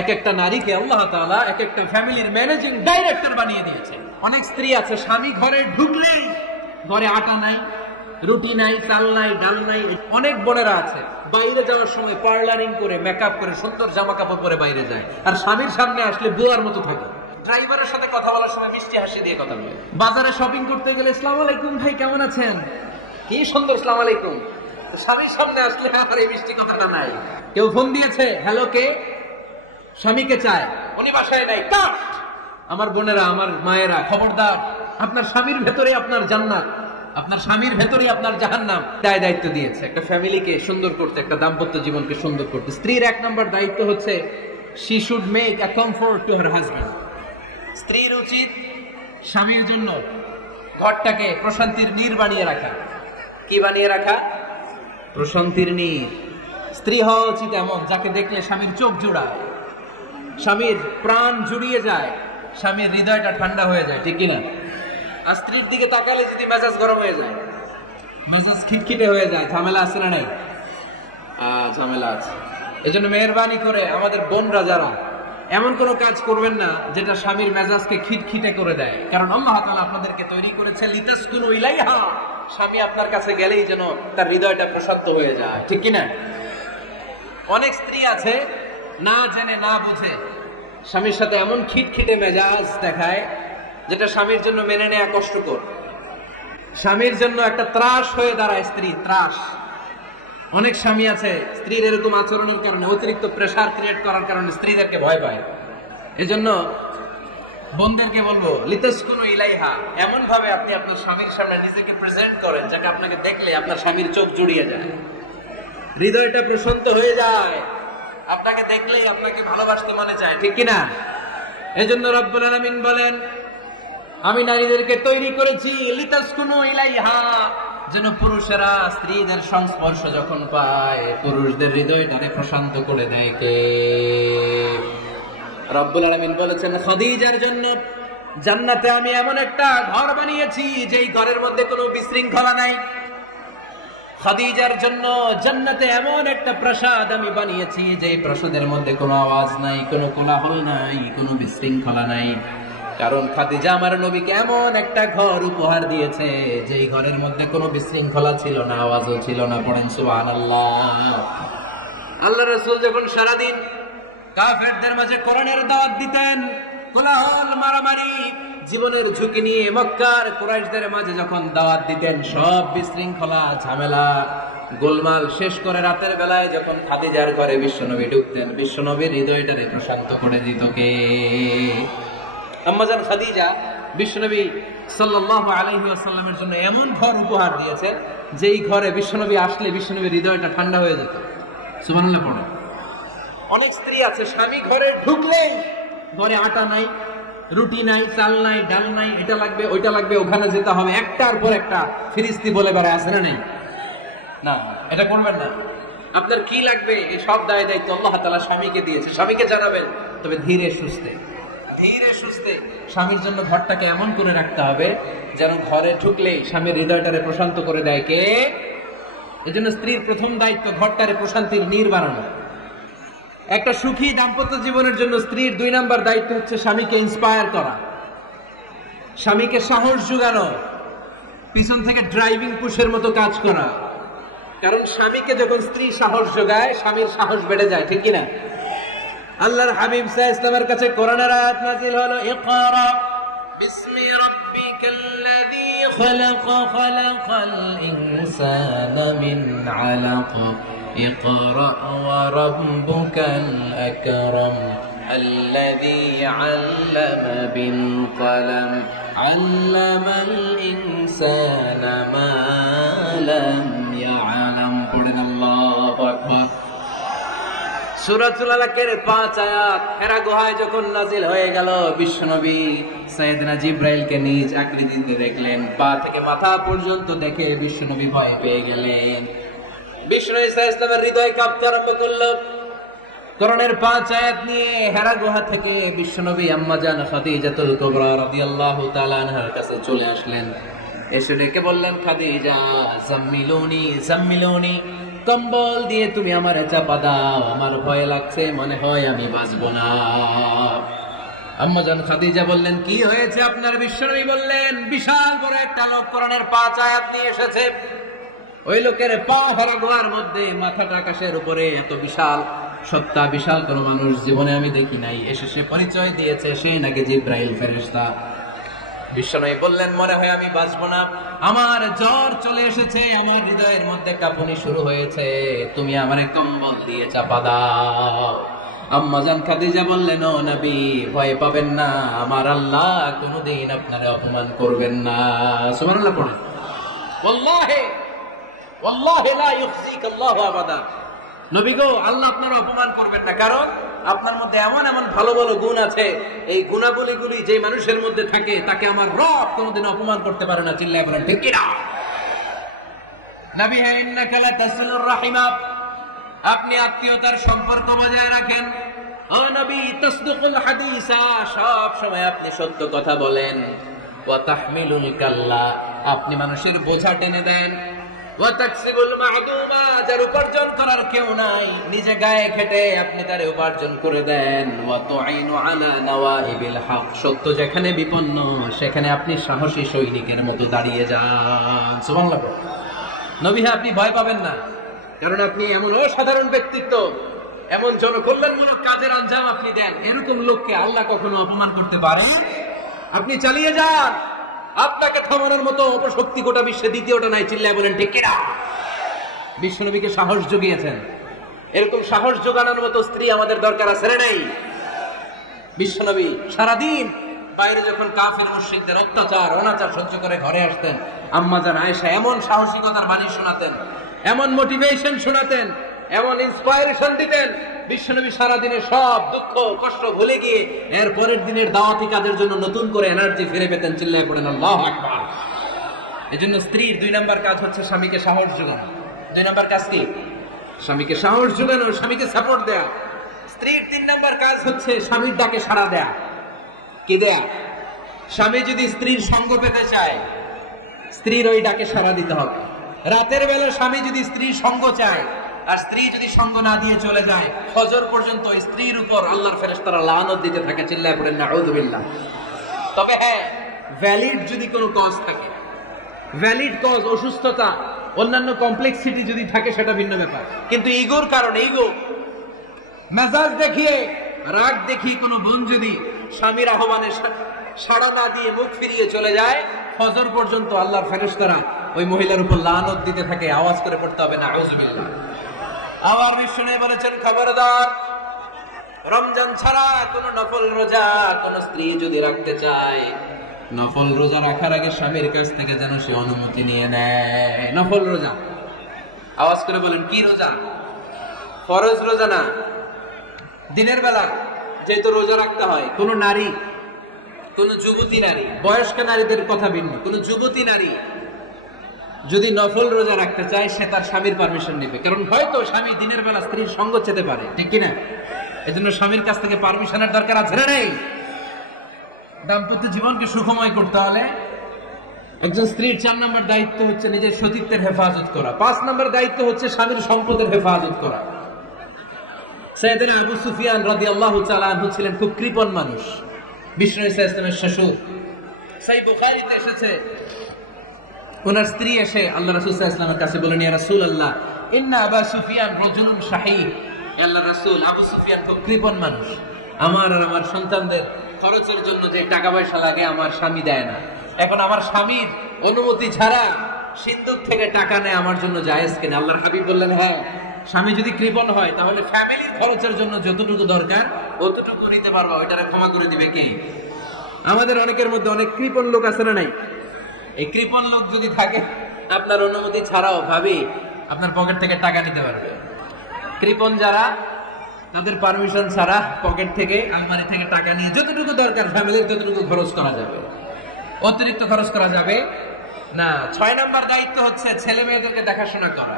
এক একটা নারীকে আল্লাহ তাআলা এক একটা ফ্যামিলির ম্যানেজিং ডাইরেক্টর বানিয়ে দিয়েছে। অনেক স্ত্রী আছে স্বামী ঘরে ঢুকলেই ঘরে আটা নাই, রুটি নাই, চাল নাই, ডাল নাই। অনেক বোনেরা আছে বাইরে যাওয়ার সময় পার্লারিং করে মেকআপ করে সুন্দর জামা কাপড় পরে বাইরে যায়, আর স্বামীর সামনে আসলে বুয়ার মতো থাকে। ড্রাইভারের সাথে কথা বলার সময় মিষ্টি হাসি দিয়ে কথা বলে। বাজারে শপিং করতে গেলে আসসালামু আলাইকুম ভাই কেমন আছেন, কি সুন্দর আসসালামু আলাইকুম। স্বামীর সামনে আসলে আমার এই মিষ্টি কথাটা নাই। কেউ ফোন দিয়েছে, হ্যালো কে, স্বামীকে চায়, উনি বাসায় নাই, কাট। আমার বোনেরা, আমার মায়েরা, খবরদার, আপনার স্বামীর ভেতরে আপনার জান্নাত, আপনার স্বামীর ভেতরে আপনার জাহান্নাম। দায়িত্ব দিয়েছে একটা ফ্যামিলিকে সুন্দর করতে, একটা দাম্পত্য জীবনকে সুন্দর করতে। স্ত্রীর এক নম্বর দায়িত্ব হচ্ছে she should make a comfort to her husband। স্ত্রীর উচিত স্বামীর জন্য ঘরটাকে প্রশান্তির নীড় বানিয়ে রাখা। কি বানিয়ে রাখা? প্রশান্তির নীড়। স্ত্রী হওয়া উচিত এমন যাকে দেখলে স্বামীর চোখ জোড়ায়, স্বামীর প্রাণ জুড়িয়ে যায়, স্বামীর হৃদয়টা ঠান্ডা হয়ে যায়, ঠিক কিনা? আর স্ত্রীর দিকে তাকালে যদি মেজাজ গরম হয়ে যায়, মেজাজ খিটখিটে হয়ে যায়, ঝামেলা আছে না নাই? ঝামেলা আছে। এই জন্য মেহরবানি করে আমাদের বোনরা যারা এমন কোন কাজ করবেন না যেটা স্বামীর মেজাজকে খিটখিটে করে দেয়, কারণ আল্লাহ তাআলা আপনাদেরকে তৈরি করেছে লিতাসকুনু ইলাইহা। স্বামী আপনার কাছে গেলেই যেন তার হৃদয়টা প্রশান্ত হয়ে যায়, ঠিক কিনা? অনেক স্ত্রী আছে না জেনে না বুঝে স্বামীর সাথে এমন খিটখিটে মেজাজ দেখায় যেটা স্বামীর জন্য মেনে নেওয়া কষ্টকর। স্বামীর জন্য একটা ত্রাস হয়ে দাঁড়ায় স্ত্রী, ত্রাস। অনেক স্বামী আছে স্ত্রীর এরকম আচরণের কারণে, অতিরিক্ত প্রেসার ক্রিয়েট করার কারণে স্ত্রীদেরকে ভয় পায়। এজন্য বোনদেরকে বলবো লিতাসকুনু ইলাইহা, এমন ভাবে আপনি আপনার স্বামীর সামনে নিজেকে প্রেজেন্ট করেন যাকে আপনাকে দেখলে আপনার স্বামীর চোখ জুড়িয়ে যায়, হৃদয়টা প্রশান্ত হয়ে যায়, আপনাকে দেখলেই আপনাকে ভালোবাসতে মনে চায়, ঠিক কিনা? এজন্য রব্বুল আলামিন বলেন আমি নারীদেরকে তৈরি করেছি লিতাসকুনু ইলাইহা, যেন পুরুষেরা স্ত্রীদের সংস্পর্শ যখন পায় পুরুষদের হৃদয়টাকে প্রশান্ত করে দেয়। কে? রব্বুল আলামিন বলেছেন খাদিজার জন্য জান্নাতে আমি এমন একটা ঘর বানিয়েছি যেই ঘরের মধ্যে কোনো বিশৃঙ্খলা নাই। খাদিজার জন্য জান্নাতে এমন একটা প্রাসাদ আমি বানিয়েছি যেই প্রাসাদের মধ্যে কোনো আওয়াজ নাই, কোনো কোলাহল নাই, কোনো বিশৃঙ্খলা নাই। কারণ খাদিজা আমার নবীকে এমন একটা ঘর উপহার দিয়েছে যেই ঘরের মধ্যে কোনো বিশৃঙ্খলা ছিল না, আওয়াজও ছিল না। পড়েন সুবহানাল্লাহ। আল্লাহ রাসূল যখন সারাদিন কাফেরদের মাঝে কোরআনের দাওয়াত দিতেন, কোলাহল, মারামারি, জীবনের ঝুঁকি নিয়ে মক্কার কুরাইশদের মাঝে যখন দাওয়াত দিতেন, সব বিশৃঙ্খলা, ঝামেলা, গোলমাল শেষ করে রাতের বেলায় যখন খাদিজার ঘরে বিশ্বনবী ঢুকতেন, বিশ্বনবীর হৃদয়টারে প্রশান্ত করে দিত কে? আম্মাজান খাদিজা বিশ্বনবী সাল্লাল্লাহু আলাইহি ওয়াসাল্লামের জন্য এমন ঘর উপহার দিয়েছে যেই ঘরে বিশ্বনবী আসলে বিশ্বনবীর হৃদয়টা ঠান্ডা হয়ে যেত। সুবহানাল্লাহ পড়ো। অনেক স্ত্রী আছে স্বামী ঘরে ঢুকলেই ঘরে আটা নাই, রুটি নাই, চাল নাই, ডাল নাই, এটা লাগবে ওইটা লাগবে, ওখানে যেতে হবে, একটার পর একটা ফিরিস্তি বলে বেড়ায়, আছে না নেই? না, এটা করবেন না। আপনার কি লাগবে এই সব দায়িত্ব আল্লাহ তাআলা স্বামীকে দিয়েছে, স্বামীকে জানাবেন। তবে ধীরে সুস্থে, ধীরে সুস্থে স্বামীর জন্য ঘরটাকে এমন করে রাখতে হবে যেন ঘরে ঢুকলেই স্বামীর হৃদয়টারে প্রশান্ত করে দেয় কে? এজন্য স্ত্রীর প্রথম দায়িত্ব ঘরটারে প্রশান্তির নীড় বানানো। একটা সুখী দাম্পত্য জীবনের জন্য স্ত্রীর 2 নাম্বার দায়িত্ব হচ্ছে স্বামীকে ইন্সপায়ার করা, স্বামীকে সাহস জোগানো, পিছন থেকে ড্রাইভিং পুশের মতো কাজ করা। কারণ স্বামীকে যখন স্ত্রী সাহস যোগায় স্বামীর সাহস বেড়ে যায়, ঠিক কিনা? আল্লাহর হাবিব সাল্লাল্লাহু আলাইহি ওয়াসাল্লামের কাছে কোরআনের আয়াত নাযিল হলো, ইকরা বিসমি রাব্বিকাল্লাযী খালাক খালাকাল ইনসানা মিন আলাক ইকরা ওয়া রাব্বুকাল আকরাম আল্লাযী আল্লামা বিল কলম আল্লামাল ইনসানা মা লাম ইয়ালাম। পড়েন আল্লাহু আকবার। সূরাতুল আলাকের 5 আয়াত হেরা গুহায় যখন নাজিল হয়ে গেল, বিশ্বনবী সাইয়েদনা জিবরাইলকে নিজ আকৃতিতে দেখলেন, পা থেকে মাথা পর্যন্ত দেখে বিশ্বনবী ভয় পেয়ে গেলেন। বিশ্বনবী সাল্লাল্লাহু আলাইহি ওয়াসাল্লামের হৃদয় কাঁপতে আরম্ভ করলো। কোরআনের 5 আয়াত নিয়ে হেরা গুহা থেকে বিশ্বনবী আম্মাজান খাদিজাতুল কুবরা রাদিয়াল্লাহু তাআলা আনহার কাছে চলে আসলেন। এসে ডেকে বললেন, খাদিজা জাম্মিলুনি জাম্মিলুনি, কম্বল দিয়ে তুমি আমারে চাপা দাও, আমার ভয় লাগছে, মনে হয় আমি বাঁচবো না। আম্মা জান খাদিজা বললেন, কি হয়েছে আপনার? বিশ্বনবী বললেন, বিশাল বড় একটা লোক কোরআনের 5 আয়াত নিয়ে এসেছে। ওই লোকের পা হারা গোয়ার মধ্যে, মাথাটা আকাশের উপরে, এত বিশাল সত্তা, বিশাল কোন মানুষ জীবনে আমি দেখি নাই। এসে সে পরিচয় দিয়েছে সে নাকি জিব্রাইল ফেরেশতা। বিশ্বনবী বললেন, মনে হয় আমি বাঁচবো না, আমার জ্বর চলে এসেছে, আমার হৃদয়ের মধ্যে কাঁপুনি শুরু হয়েছে, তুমি আমারে কম্বল দিয়ে চাপা দাও। আম্মা জান খাদিজা বললেন, ও নবী, ভয় পাবেন না, আমার আল্লাহ কোনদিন আপনারে অপমান করবেন না। সুবহানাল্লাহ পড়েন। ওয়াল্লাহি ওয়াল্লাহি লা ইউখজিক আল্লাহু আবাদা। নবী গো, আল্লাহ আপনার অপমান করবেন না, কারণ আপনার মধ্যে এমন এমন ভালো ভালো গুণ আছে, এই গুণাবলীগুলি যে মানুষের মধ্যে থাকে তাকে আমার রব কোনদিন অপমান করতে পারে না। চিল্লায় বলেন ঠিক কি না? নবী, হ্যাঁ, ইন্নাকা লা তাসিলুর রাহিমা, আপনি আত্মীয়তার সম্পর্ক বজায় রাখেন। ও নবী, তাসদুকুল হাদিসা, সব সময় আপনি সত্য কথা বলেন। ওয়া তাহমিলুল কাল্লা, আপনি মানুষের বোঝা টেনে দেন। ওয়া তাকসিবুল মা'দুমা, যার উপার্জন করার কেউ নাই, নিজে গায়ে খেটে আপনি তার উপার্জন করে দেন। ওয়া তুঈনু আলা নাওয়াইবিল হক, সত্য যেখানে বিপন্ন সেখানে আপনি সাহসী সৈনিকের মতো দাঁড়িয়ে যান। সুবহানাল্লাহ। নবী, হ্যাঁ, আপনি ভয় পাবেন না, কারণ আপনি এমন অসাধারণ ব্যক্তিত্ব, এমন জনকল্যাণমূলক কাজের আঞ্জাম আপনি দেন, এরকম লোককে আল্লাহ কখনো অপমান করতে পারে? আপনি চালিয়ে যান, আপনাকে থামানোর মতো অপশক্তি গোটা বিশ্বে দ্বিতীয়টা নাই। চিল্লায় বলেন ঠিক কিনা? বিশ্বনবীকে সাহস জুগিয়েছেন, এরকম সাহস জোগানোর মতো স্ত্রী আমাদের দরকার আছে না নাই? বিশ্বনবী সারাদিন বাইরে যখন কাফের মুশরিকদের অত্যাচার অনাচার সহ্য করে ঘরে আসতেন, আম্মা জান আয়েশা এমন সাহসিকতার বাণী শোনাতেন, এমন মোটিভেশন শোনাতেন, এমন ইন্সপায়ারেশন দিতেন, বিশ্বনবী সারাদিনের সব দুঃখ কষ্ট ভুলে গিয়ে এর পরের দিনের দাওয়াতি কাজের জন্য নতুন করে এনার্জি ফিরে পেতেন। চিল্লায় পড়েন আল্লাহু আকবার। এজন্য স্ত্রীর 2 নম্বর কাজ হচ্ছে স্বামীকে সাহস যোগানো। 2 নম্বর কাজ কি? স্বামীকে সাহস যোগানো, স্বামীকে সাপোর্ট দেয়া। স্ত্রীর 3 নম্বর কাজ হচ্ছে স্বামীর ডাকে সাড়া দেয়া। কি দেয়া? স্বামী যদি স্ত্রীর সঙ্গ পেতে চায়, স্ত্রীর ওই ডাকে সাড়া দিতে হবে। রাতের বেলা স্বামী যদি স্ত্রীর সঙ্গ চায়, আর স্ত্রী যদি সঙ্গ না দিয়ে চলে যায়, ফজর পর্যন্ত স্ত্রীর উপর আল্লাহর ফেরেশতারা লানত দিতে থাকে। চিল্লায় পড়েন নাউযু বিল্লাহ। তবে হ্যাঁ, ভ্যালিড যদি কোনো কজ থাকে, ভ্যালিড কজ, অসুস্থতা, অন্যান্য কমপ্লেক্সিটি যদি থাকে, সেটা ভিন্ন ব্যাপার। কিন্তু ইগোর কারণে, ইগো, মেজাজ দেখিয়ে, রাগ দেখিয়ে কোনো বোন যদি স্বামীর আহ্বানে সাড়া না দিয়ে মুখ ফিরিয়ে চলে যায়, ফজর পর্যন্ত আল্লাহর ফেরেশতারা ওই মহিলার উপর লানত দিতে থাকে। আওয়াজ করে পড়তে হবে নাউযু বিল্লাহ। আবার বিষ্ণু বলেছেন, খবরদার, রমজান ছাড়া কোন নফল রোজা কোন স্ত্রী যদি রাখতে চায়, নফল রোজা রাখার আগে স্বামীর কাছ থেকে যেন সে অনুমতি নিয়ে নেয়। নফল রোজা, আওয়াজ করে বলেন কি রোজা? ফরজ রোজা না। দিনের বেলা যেহেতু রোজা রাখতে হয়, কোন নারী, কোন যুবতী নারী, বয়স্ক নারীদের কথা ভিন্ন, কোন যুবতী নারী যদি নফল রোজা রাখতে চায়, সে তার স্বামীর পারমিশন নেবে। কারণ হয়তো স্বামী দিনের বেলা স্ত্রীর সঙ্গ চেতে পারে, ঠিক কিনা? এজন্য স্বামীর কাছ থেকে পারমিশনের দরকার আছে না নেই? দাম্পত্য জীবনকে সুখময় করতে হলে একজন স্ত্রীর 4 নম্বর দায়িত্ব হচ্ছে নিজের সতীত্বের হেফাজত করা। 5 নম্বর দায়িত্ব হচ্ছে স্বামীর সম্পদের হেফাজত করা। সাইয়েদনা আবু সুফিয়ান রাদিয়াল্লাহু তাআলা আনহু ছিলেন খুব কৃপণ মানুষ, বিষ্ণু ইসলামের শ্বশুর। সহিহ বুখারীতে এসেছে, ওনার স্ত্রী এসে আল্লাহ রাসূল সাল্লাল্লাহু আলাইহি ওয়াসাল্লামের কাছে বলেন, ইয়া রাসূলুল্লাহ, ইন্না আবা সুফিয়ান রাজুলুন শাহীহ। আল্লাহ রাসূল, আবু সুফিয়ান খুব কৃপণ মানুষ, আমার আর আমার সন্তানদের খরচের জন্য যে টাকা পয়সা লাগে আমার স্বামী দেয় না। এখন আমার স্বামীর অনুমতি ছাড়া সিন্ধুক থেকে টাকা নেয় আমার জন্য জায়েজ কিনা? আল্লাহর হাবিব বললেন, হ্যাঁ, স্বামী যদি কৃপণ হয় তাহলে ফ্যামিলির খরচের জন্য যতটুকু দরকার ততটুকু নিতে পারবা, ওইটারে ক্ষমা করে দিবে কে? আমাদের অনেকের মধ্যে অনেক কৃপণ লোক আছে না নাই? এই কৃপণ লোক যদি থাকে, আপনার অনুমতি ছাড়াও ভাবি আপনার পকেট থেকে টাকা নিতে পারবে। কৃপণ যারা, তাদের পারমিশন ছাড়া পকেট থেকে, আলমারি থেকে টাকা নিয়ে যতটুকু দরকার ফ্যামিলির ততটুকু খরচ করা যাবে, অতিরিক্ত খরচ করা যাবে না। 6 নম্বর দায়িত্ব হচ্ছে ছেলে মেয়েদেরকে দেখাশোনা করা,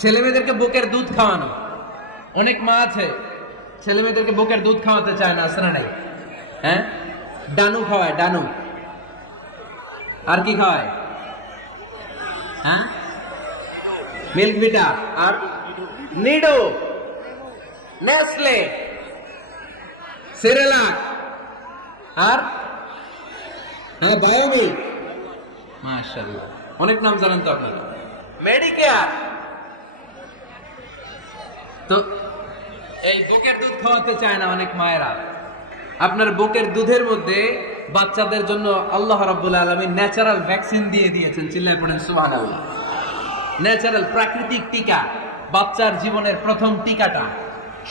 ছেলে মেয়েদেরকে বুকের দুধ খাওয়ানো। অনেক মা আছে ছেলে মেয়েদেরকে বুকের দুধ খাওয়াতে চায় না, আছে না নাই? হ্যাঁ, ডানু খাওয়ায়, ডানু। আর কি খাওয়ায়? হ্যাঁ, মিল্ক ভিটা, আর নিডো, নেসলে, সেরেলাক, আর হ্যাঁ বায়োমিক। মাশাআল্লাহ, অনেক নাম জানেন তো আপনারা। মেডিকেয়ার। তো এই বুকের দুধ খাওয়াতে চায় না অনেক মায়েরা। আপনার বুকের দুধের মধ্যে বাচ্চাদের জন্য আল্লাহ রাব্বুল আলামিন ন্যাচারাল ভ্যাকসিন দিয়ে দিয়েছেন। চিল্লায় পড়েন সুবহানাল্লাহ। ন্যাচারাল, প্রাকৃতিক টিকা, বাচ্চার জীবনের প্রথম টিকাটা,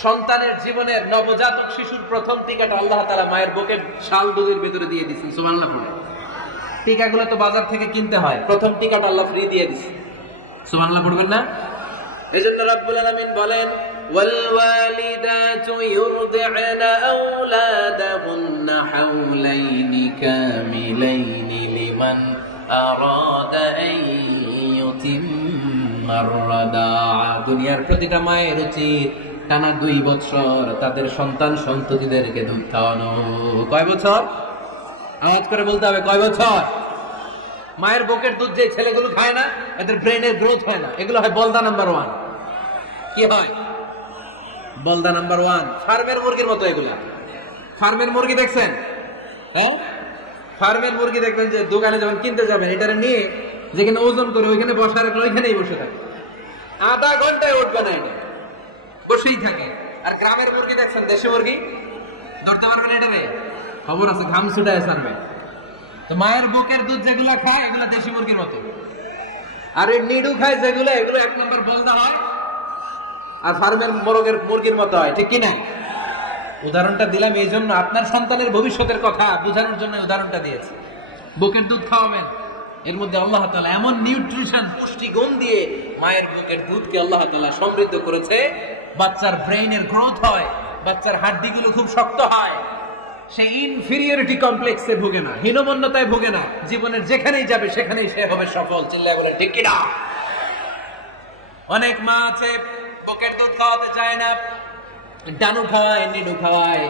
সন্তানের জীবনের নবজাতক শিশুর প্রথম টিকাটা আল্লাহ তাআলা মায়ের বুকের শাল দুধের ভিতরে দিয়ে দিয়েছেন। সুবহানাল্লাহ। টিকাগুলো তো বাজার থেকে কিনতে হয়, প্রথম টিকাটা আল্লাহ ফ্রি দিয়ে দিয়েছে। সুবহানাল্লাহ পড়বেন না? এজন্য রাব্বুল আলামিন বলেন, ওয়াল ওয়ালিদাতু ইউরদি'না আওলাদাহুন্না হাওলাইনি কামিলাইনি লিমান আরাদা আন ইউতিম্মার রাদাআ। দুনিয়ার প্রতিটা মায়ের উচিত টানা 2 বছর তাদের সন্তান সন্ততিদেরকে দুধ খাওয়ানো। কয় বছর? আওয়াজ করে বলতে হবে, কয় বছর? মায়ের বুকের দুধ যে ছেলেগুলো খায় না, এদের ব্রেনের গ্রোথ হয় না। এগুলো হয় বলদা নাম্বার 1। কি হয়? বলদা নাম্বার 1। ফার্মের মুরগির মতো এগুলা। ফার্মের মুরগি দেখছেন? হ্যাঁ, ফার্মের মুরগি দেখবেন যে দোকানে যখন কিনতে যাবেন, এটারে নিয়ে যেখানে ওজন করে ওইখানে বসা রাখলে ওইখানেই বসে থাকে, আধা ঘন্টায় উঠবে না, এটা বসেই থাকে। আর গ্রামের মুরগি দেখছেন, দেশি মুরগি, ধরতে পারবেন এটারে? খবর আছে, ঘাম ছুটায় ছাড়বে। তো মায়ের বুকের দুধ যেগুলা খায় এগুলো দেশি মুরগির মতো। আর এই নিডু খায় যেগুলো, এগুলো 1 নম্বর বলদা হয়, আর ফার্মের মুরগির মতো হয়। ঠিক কিনা? উদাহরণটা দিলাম এই জন্য, আপনার সন্তানের ভবিষ্যতের কথা বোঝানোর জন্য উদাহরণটা দিয়েছি। বুকের দুধ খাওয়াবেন, এর মধ্যে আল্লাহ তাআলা এমন নিউট্রিশন, পুষ্টিগুণ দিয়ে মায়ের বুকের দুধকে আল্লাহ তাআলা সমৃদ্ধ করেছে। বাচ্চার ব্রেইনের গ্রোথ হয়, বাচ্চার হাড্ডিগুলো খুব শক্ত হয়, সে ইনফিরিয়রিটি কমপ্লেক্সে ভোগে না, হীনমন্যতায় ভোগে না। জীবনের যেখানেই যাবে সেখানেই সে হবে সফল। চিল্লায় বলেন ঠিক কিনা? অনেক মা আছে বুকের দুধ খাওয়াতে চায় না, ডানু খাওয়ায়, নিডু খাওয়ায়,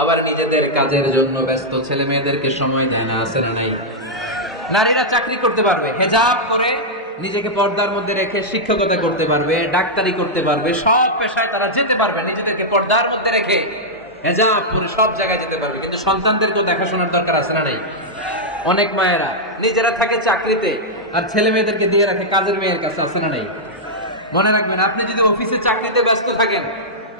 আবার নিজেদের কাজের জন্য ব্যস্ত, ছেলে মেয়েদেরকে সময় দেয় না। আছে না নাই? নারীরা চাকরি করতে পারবে, হেজাব করে নিজেকে পর্দার মধ্যে রেখে শিক্ষকতা করতে পারবে, ডাক্তারি করতে পারবে, সব পেশায় তারা যেতে পারবে, নিজেদেরকে পর্দার মধ্যে রেখে হেজাব পরে সব জায়গায় যেতে পারবে। কিন্তু সন্তানদেরকেও দেখাশোনার দরকার আছে না নাই? অনেক মায়েরা নিজেরা থাকে চাকরিতে আর ছেলে মেয়েদেরকে দিয়ে রাখে কাজের মেয়ের কাছে। আছে না নাই? মনে রাখবেন, আপনি যদি অফিসে চাকরিতে ব্যস্ত থাকেন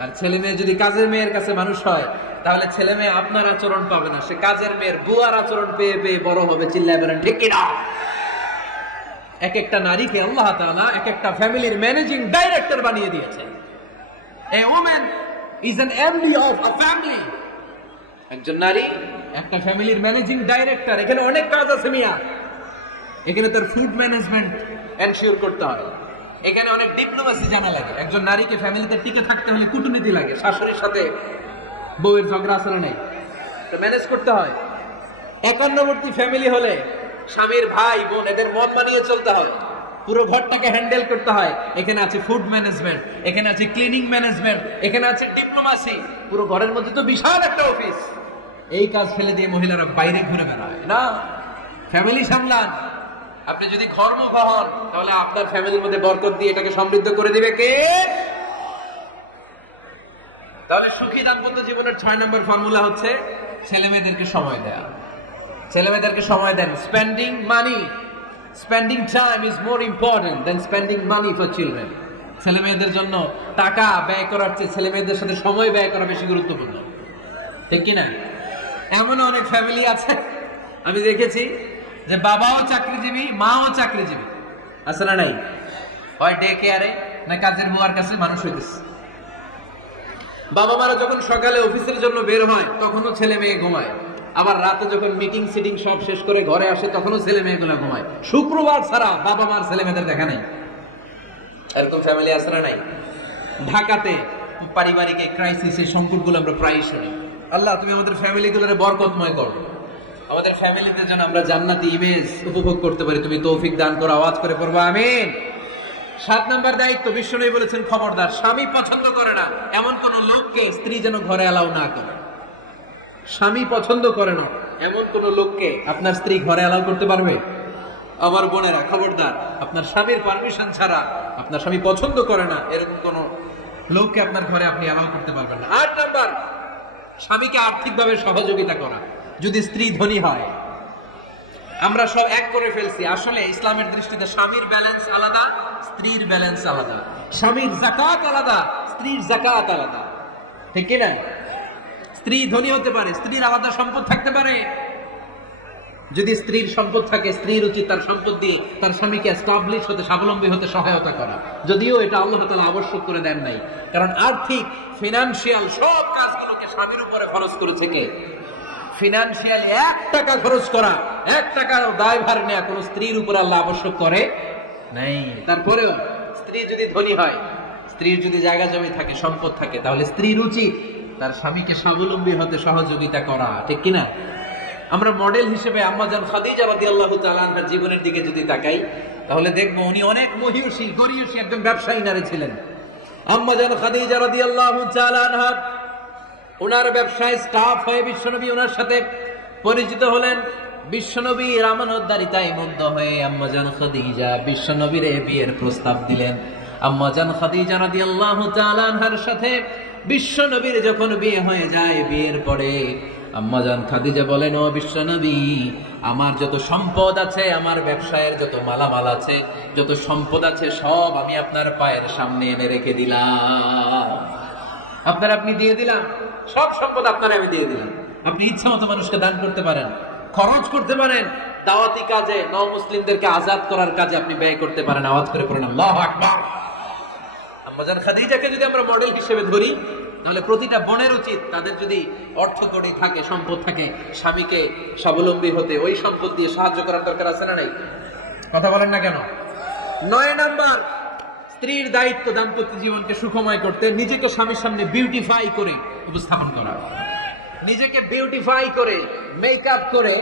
আর ছেলে মেয়ে যদি কাজের মেয়ের কাছে মানুষ হয়, তাহলে ছেলে মেয়ে আপনার আচরণ পাবে না, সে কাজের মেয়ের বুয়ার আচরণ পেয়ে পেয়ে বড় হবে। চিল্লায় বলেন ঠিক কিনা? এক একটা নারীকে আল্লাহ তাআলা এক একটা ফ্যামিলির ম্যানেজিং ডাইরেক্টর বানিয়ে দিয়েছে। A woman is an MD of a family. একজন নারী একটা ফ্যামিলির ম্যানেজিং ডাইরেক্টর। এখানে অনেক কাজ আছে মিয়া। এখানে তার ফুড ম্যানেজমেন্ট এনশিওর করতে হয়, এখানে অনেক ডিপ্লোমেসি জানা লাগে। একজন নারীকে ফ্যামিলিতে টিকে থাকতে হলে কূটনীতি লাগে, শাশুড়ির সাথে বউয়ের ঝগড়া আসলে নেই, তো ম্যানেজ করতে হয়। একান্নবর্তী ফ্যামিলি হলে স্বামীর ভাই বোন এদের মন মানিয়ে চলতে হয়, পুরো ঘরটাকে হ্যান্ডেল করতে হয়। এখানে আছে ফুড ম্যানেজমেন্ট, এখানে আছে ক্লিনিং ম্যানেজমেন্ট, এখানে আছে ডিপ্লোমেসি। পুরো ঘরের মধ্যে তো বিশাল একটা অফিস। এই কাজ ফেলে দিয়ে মহিলারা বাইরে ঘুরে বেড়ায় না, ফ্যামিলি সামলান। আপনি যদি কর্মঠ হন তাহলে আপনার ফ্যামিলির মধ্যে বরকত দিয়ে এটাকে সমৃদ্ধ করে দিবে কে? তাহলে সুখী দাম্পত্য জীবনের 6 নম্বর ফর্মুলা হচ্ছে ছেলে মেয়েদেরকে সময় দেয়া। ছেলে মেয়েদেরকে সময় দেন। Spending money, spending time is more important than spending money for children. ছেলে মেয়েদের জন্য টাকা ব্যয় করার চেয়ে ছেলে মেয়েদের সাথে সময় ব্যয় করা বেশি গুরুত্বপূর্ণ। ঠিক কিনা? এমন অনেক ফ্যামিলি আছে আমি দেখেছি যে বাবাও চাকরিজীবী, মাও চাকরিজীবী। আছে না নাই? হয় ডে কেয়ারে না কাজের বুয়ার কাছে মানুষ হইতেছে। বাবা মারা যখন সকালে অফিসের জন্য বের হয় তখনও ছেলে মেয়ে ঘুমায়, আবার রাতে যখন মিটিং সিটিং সব শেষ করে ঘরে আসে তখনও ছেলে মেয়েগুলো ঘুমায়। শুক্রবার ছাড়া বাবা মার ছেলে মেয়েদের দেখা নেই। এরকম ফ্যামিলি আছে না নাই? ঢাকাতে পারিবারিক এই ক্রাইসিস, এই সংকটগুলো আমরা প্রায়ই শুনি। আল্লাহ তুমি আমাদের ফ্যামিলিগুলোরে বরকতময় করো, আমাদের ফ্যামিলিতে যেন আমরা জান্নাতি ইমেজ উপভোগ করতে পারি, তুমি তৌফিক দান করো। আওয়াজ করে পড়বো আমিন। 7 নম্বর দায়িত্ব, বিশ্বনবী বলেছেন খবরদার, স্বামী পছন্দ করে না এমন কোন লোককে স্ত্রী যেন ঘরে অ্যালাউ না করে। স্বামী পছন্দ করে না এমন কোন লোককে আপনার স্ত্রী ঘরে অ্যালাউ করতে পারবে? আমার বোনেরা খবরদার, আপনার স্বামীর পারমিশন ছাড়া, আপনার স্বামী পছন্দ করে না এরকম কোন লোককে আপনার ঘরে আপনি অ্যালাউ করতে পারবেন না। 8 নাম্বার, স্বামীকে আর্থিকভাবে সহযোগিতা করা। যদি স্ত্রী ধনী হয়, আমরা সব এক করে ফেলছি, আসলে ইসলামের দৃষ্টিতে স্বামীর ব্যালেন্স আলাদা, স্ত্রীর ব্যালেন্স আলাদা। স্বামীর যাকাত আলাদা, স্ত্রীর যাকাত আলাদা, ঠিক কি না? স্ত্রী ধনী হতে পারে, স্ত্রীর আলাদা সম্পদ থাকতে পারে। যদি স্ত্রীর সম্পদ থাকে, স্ত্রীর উচিত তার সম্পদ দিয়ে তার স্বামীকে এস্টাবলিশ হতে, স্বাবলম্বী হতে সহায়তা করা। যদিও এটা আল্লাহ তাআলা আবশ্যক করে দেন নাই, কারণ আর্থিক ফিনান্সিয়াল সব কাজগুলোকে স্বামীর উপরে খরচ করেছে কে? ফিনান্সিয়ালি 1 টাকা খরচ করা, 1 টাকারও দায়ভার নেওয়া কোন স্ত্রীর উপর আল্লাহ আবশ্যক করে নাই। তারপরেও স্ত্রী যদি ধনী হয়, স্ত্রীর যদি জায়গা জমি থাকে, সম্পদ থাকে, তাহলে স্ত্রীর উচিত তার স্বামীকে স্বাবলম্বী হতে সহযোগিতা করা, ঠিক কিনা? আমরা মডেল হিসেবে আম্মাজান খাদিজা রাদিয়াল্লাহু তাআলা আনহার জীবনের দিকে যদি তাকাই, তাহলে দেখবো উনি অনেক মহিয়সী, গরিয়সী একজন ব্যবসায়ী নারী ছিলেন। আম্মাজান খাদিজা রাদিয়াল্লাহু তাআলা আনহা ওনার ব্যবসায় স্টাফ হয়ে বিশ্বনবী ওনার সাথে পরিচিত হলেন। বিশ্বনবীর আমানতদারিতায় মুগ্ধ হয়ে আম্মাজান খাদিজা বিশ্বনবীর বিয়ের প্রস্তাব দিলেন। আম্মাজান খাদিজা রাদিয়াল্লাহু তাআলা আনহার সাথে বিশ্বনবীর যখন বিয়ে হয়ে যায়, বিয়ের পরে আম্মাজান খাদিজা বলেন, ও বিশ্বনবী, আমার যত সম্পদ আছে, আমার ব্যবসায়ের যত মালামাল আছে, যত সম্পদ আছে, সব আমি আপনার পায়ের সামনে এনে রেখে দিলাম। আপনি দিয়ে দিলাম, সব সম্পদ আপনার আমি দিয়ে দিলাম। আপনি ইচ্ছা মতো মানুষকে দান করতে পারেন, খরচ করতে পারেন, দাওয়াতি কাজে, নও-মুসলিমদেরকে আজাদ করার কাজে আপনি ব্যয় করতে পারেন। আওয়াজ করে পড়েন আল্লাহু আকবার। আম্মাজান খাদিজাকে যদি আমরা মডেল হিসেবে ধরি, তাহলে প্রতিটা বোনের উচিত তাদের যদি অর্থ কড়ি থাকে, সম্পদ থাকে, স্বামীকে স্বাবলম্বী হতে ওই সম্পদ দিয়ে সাহায্য করার দরকার আছে না নাই? কথা বলেন না কেন? 9 নাম্বার, স্ত্রীর দায়িত্ব দাম্পত্য জীবনকে সুখময় করতে নিজেকে স্বামীর সামনে বিউটিফাই করে উপস্থাপন করা। নিজেকে বিউটিফাই করে, মেকআপ করে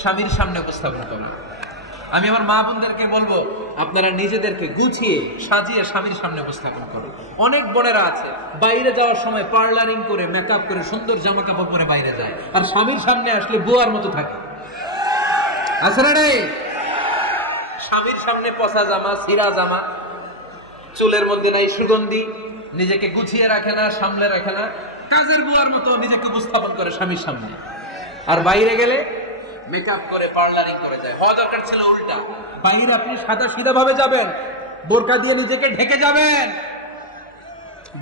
স্বামীর সামনে উপস্থাপন করা। আমি আমার মা বোনদেরকে বলবো, আপনারা নিজেদেরকে গুছিয়ে সাজিয়ে স্বামীর সামনে উপস্থাপন করুন। অনেক বোনেরা আছে বাইরে যাওয়ার সময় পার্লারিং করে, মেকআপ করে, সুন্দর জামা কাপড় পরে বাইরে যায়, আর স্বামীর সামনে আসলে বুয়ার মতো থাকে। আছে না রে? স্বামীর সামনে পচা জামা, ছিঁড়া জামা, চুলের মধ্যে নাই সুগন্ধি, নিজেকে গুছিয়ে রাখে না, সামলে রাখে না, কাজের বুয়ার মতো নিজেকে উপস্থাপন করে স্বামীর সামনে। আর বাইরে গেলে মেকআপ করে, পার্লারিং করে যায়। হওয়া দরকার ছিল উল্টা, বাইরে আপনি সাদা সিধা ভাবে যাবেন, বোরকা দিয়ে নিজেকে ঢেকে যাবেন।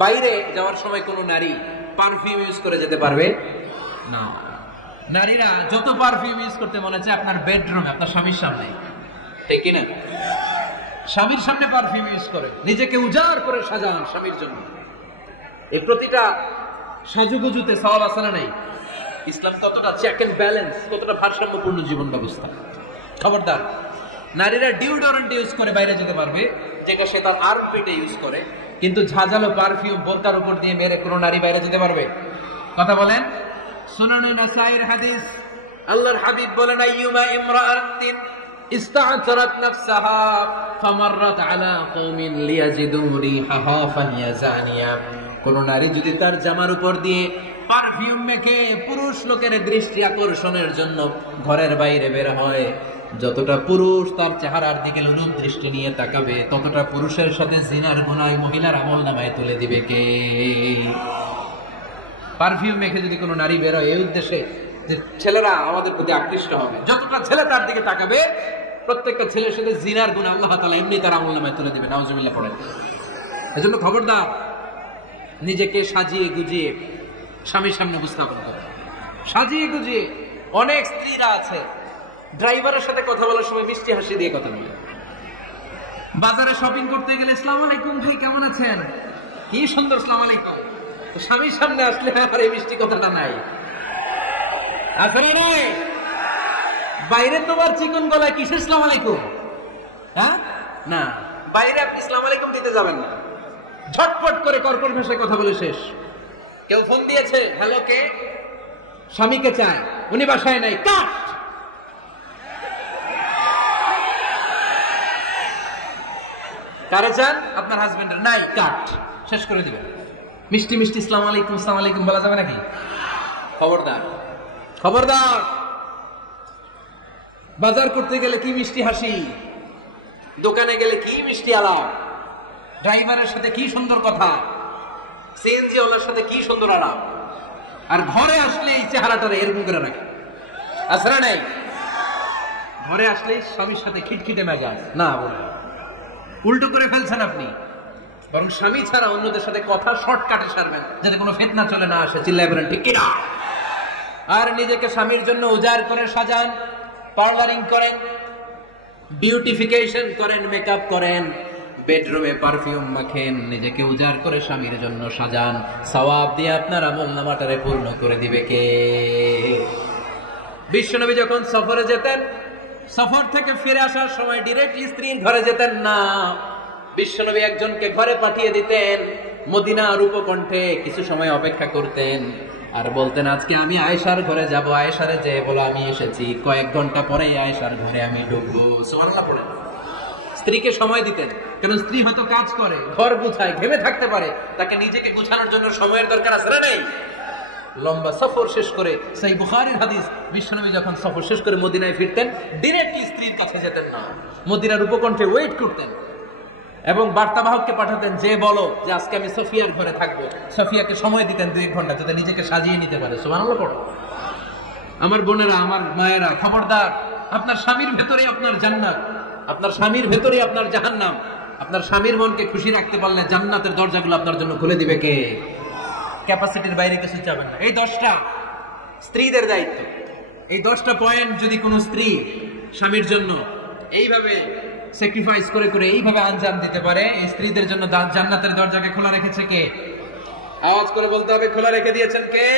বাইরে যাওয়ার সময় কোনো নারী পারফিউম ইউজ করে যেতে পারবে না। নারীরা যত পারফিউম ইউজ করতে মনে চায় আপনার বেডরুমে, আপনার স্বামীর সামনে, ঠিক কিনা? স্বামীর সামনে পারফিউম ইউজ করে, নিজেকে উজাড় করে সাজান স্বামীর জন্য। এই প্রতিটা সাজুগুজুতে সওয়াব আছে না নাই? ইসলাম কতটা চেক এন্ড ব্যালেন্স, কতটা ভারসাম্যপূর্ণ জীবন ব্যবস্থা। খবরদার, নারীরা ডিওডোরেন্ট ইউজ করে বাইরে যেতে পারবে, যেটা সে তার আর্মপিটে ইউজ করে, কিন্তু ঝাঁঝালো পারফিউম বোরকার উপর দিয়ে মেরে কোনো নারী বাইরে যেতে পারবে? কথা বলেন। সুনানে নাসাইর হাদিস, আল্লাহর হাবিব বলেন, আইয়ুমা ইমরাআতিন ইস্তা'তারাত নাফসাহা ফামাররাত আলা কওমিন লিয়াজিদু রিহাহা ফাহিয়া জানিয়া। কোন নারী যদি তার জামার উপর দিয়ে পারফিউম মেখে পুরুষ লোকের দৃষ্টি আকর্ষণের জন্য ঘরের বাইরে বের হয়, যতটা পুরুষ তার চেহারার দিকে লোলুপ দৃষ্টি নিয়ে তাকাবে, ততটা পুরুষের সাথে জিনার গুনাহ মহিলার আমলনামায় তুলে দিবে কে? পারফিউম মেখে যদি কোনো নারী বের হয় এই উদ্দেশ্যে যে ছেলেরা আমাদের প্রতি আকৃষ্ট হবে, যতটা ছেলে তার দিকে তাকাবে, প্রত্যেকটা ছেলের সাথে জিনার গুনাহ আল্লাহ তাআলা এমনি তার আমলনামায় তুলে দিবে। নাউজুবিল্লাহ পড়েন। এজন্য খবরদার, নিজেকে সাজিয়ে গুজিয়ে স্বামীর সামনে উপস্থাপন করে, সাজিয়ে গুজিয়ে। অনেক স্ত্রীরা আছে ড্রাইভারের সাথে কথা বলার সময় মিষ্টি হাসি দিয়ে কথা বলে। বাজারে শপিং করতে গেলে আসসালামু আলাইকুম ভাই, কেমন আছেন? কি সুন্দর আসসালামু আলাইকুম। তো স্বামীর সামনে আসলে আমার এই মিষ্টি কথাটা নাই, আসলে নাই। বাইরে তোমার চিকন গলায় কিসের আসসালামু আলাইকুম? হ্যাঁ, না, বাইরে আপনি আসসালামু আলাইকুম দিতে যাবেন না। ঝটপট করে কর্কট ভাষায় কথা বলে শেষ। কেউ ফোন দিয়েছে, হ্যালো, কে? স্বামীকে চায়, উনি বাসায় নাই, কাট। কারে চান? আপনার হাজবেন্ডের, নাই, কাট, শেষ করে দিবেন। মিষ্টি মিষ্টি আসসালামু আলাইকুম, আসসালামু আলাইকুম বলা যাবে নাকি? খবরদার, খবরদার। বাজার করতে গেলে কি মিষ্টি হাসি, দোকানে গেলে কি মিষ্টি আলাপ, ড্রাইভারের সাথে কি সুন্দর কথা, সিএনজি ওলার সাথে কি সুন্দর আলাপ। আর ঘরে আসলে এই চেহারাটারে এরকম করে রাখে, আসলে নাই? ঘরে আসলে স্বামীর সাথে খিটখিটে মেজাজ না, বলে উল্টো করে ফেলছেন আপনি। বরং স্বামী ছাড়া অন্যদের সাথে কথা শর্টকাটে সারবেন, যাতে কোনো ফিতনা চলে না আসে। চিল্লায় বলেন ঠিক কিনা? আর নিজেকে স্বামীর জন্য উজাড় করে সাজান, পার্লারিং করেন, বিউটিফিকেশন করেন, মেকআপ করেন, বেডরুমে পারফিউম মাখেন, নিজেকে উজাড় করে স্বামীর জন্য সাজান। সওয়াব দিয়ে আপনার আমলনামাটারে পূর্ণ করে দিবে কে? বিশ্বনবী যখন সফরে যেতেন, সফর থেকে ফিরে আসার সময় ডিরেক্টলি স্ত্রীর ঘরে যেতেন না। বিশ্বনবী একজনকে ঘরে পাঠিয়ে দিতেন, মদিনার উপকণ্ঠে কিছু সময় অপেক্ষা করতেন আর বলতেন, আজকে আমি আয়েশার ঘরে যাব, আয়েশারে যে বলো আমি এসেছি, কয়েক ঘন্টা পরে আয়েশার ঘরে আমি ঢুকবো। সুবহানাল্লাহ পড়েন। স্ত্রীকে সময় দিতেন, কারণ স্ত্রী হয়তো কাজ করে, ঘর গুছায়, ঘেমে থাকতে পারে, তাকে নিজেকে গুছানোর জন্য সময়ের দরকার আছে না নেই? লম্বা সফর শেষ করে, সেই বুখারীর হাদিস, বিশ্বনবী যখন সফর শেষ করে মদিনায় ফিরতেন, ডিরেক্টলি স্ত্রীর কাছে যেতেন না, মদিনার উপকণ্ঠে ওয়েট করতেন এবং বার্তাবাহককে পাঠাতেন, যে বলো যে আজকে আমি সফিয়ার ঘরে থাকবো। সফিয়াকে সময় দিতেন 2 ঘন্টা, যাতে নিজেকে সাজিয়ে নিতে পারে। সুবহানাল্লাহ পড়ো। আমার বোনেরা, আমার মায়েরা, খবরদার, আপনার স্বামীর ভেতরে আপনার জান্নাত, আপনার স্বামীর ভেতরে আপনার জাহান্নাম। আপনার স্বামীর মনকে খুশি রাখতে পারলে জান্নাতের দরজাগুলো আপনার জন্য খুলে দিবে কে? ক্যাপাসিটির বাইরে কিছু যাবেন না। এই 10টা স্ত্রীদের দায়িত্ব। এই 10টা পয়েন্ট যদি কোনো স্ত্রী স্বামীর জন্য এইভাবে স্যাক্রিফাইস করে করে এইভাবে আঞ্জাম দিতে পারে, এই স্ত্রীদের জন্য জান্নাতের দরজাকে খোলা রেখেছে কে? আওয়াজ করে বলতে হবে, খোলা রেখে দিয়েছেন কে?